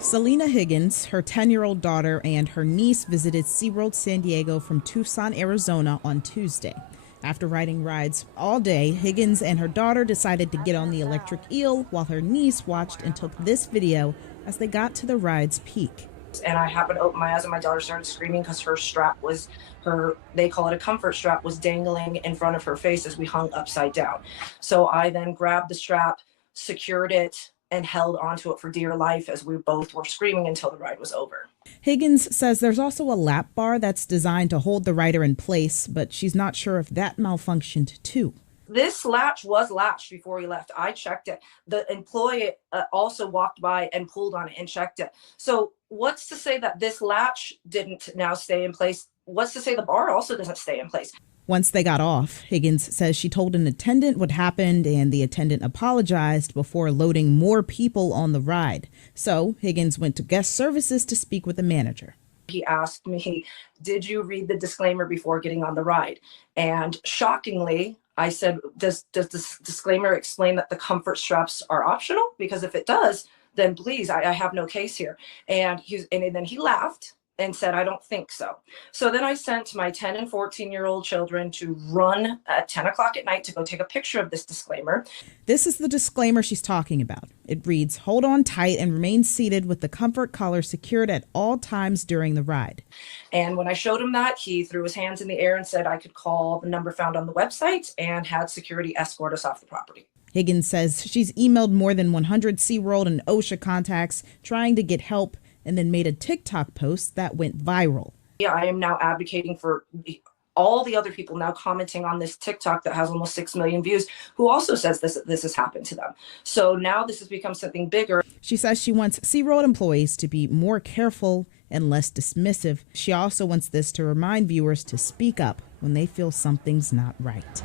Selena Higgins, her 10-year-old daughter, and her niece visited SeaWorld San Diego from Tucson, Arizona on Tuesday. After riding rides all day, Higgins and her daughter decided to get on the electric eel while her niece watched and took this video as they got to the ride's peak. And I happened to open my eyes and my daughter started screaming because her strap was they call it a comfort strap, was dangling in front of her face as we hung upside down. So I then grabbed the strap, secured it, and held onto it for dear life as we both were screaming until the ride was over. Higgins says there's also a lap bar that's designed to hold the rider in place, but she's not sure if that malfunctioned too. This latch was latched before we left. I checked it. The employee also walked by and pulled on it and checked it. So what's to say that this latch didn't now stay in place? What's to say the bar also doesn't stay in place? Once they got off, Higgins says she told an attendant what happened and the attendant apologized before loading more people on the ride. So Higgins went to guest services to speak with the manager. He asked me, "Did you read the disclaimer before getting on the ride?" And shockingly, I said, does this disclaimer explain that the comfort straps are optional? Because if it does, then please, I have no case here. And then he laughed and said, "I don't think so." So then I sent my 10 and 14-year-old children to run at 10 o'clock at night to go take a picture of this disclaimer. This is the disclaimer she's talking about. It reads, "Hold on tight and remain seated with the comfort collar secured at all times during the ride." And when I showed him that, he threw his hands in the air and said I could call the number found on the website and had security escort us off the property. Higgins says she's emailed more than 100 SeaWorld and OSHA contacts trying to get help, and then made a TikTok post that went viral. Yeah, I am now advocating for all the other people now commenting on this TikTok that has almost 6 million views, who also says this has happened to them. So now this has become something bigger. She says she wants SeaWorld employees to be more careful and less dismissive. She also wants this to remind viewers to speak up when they feel something's not right.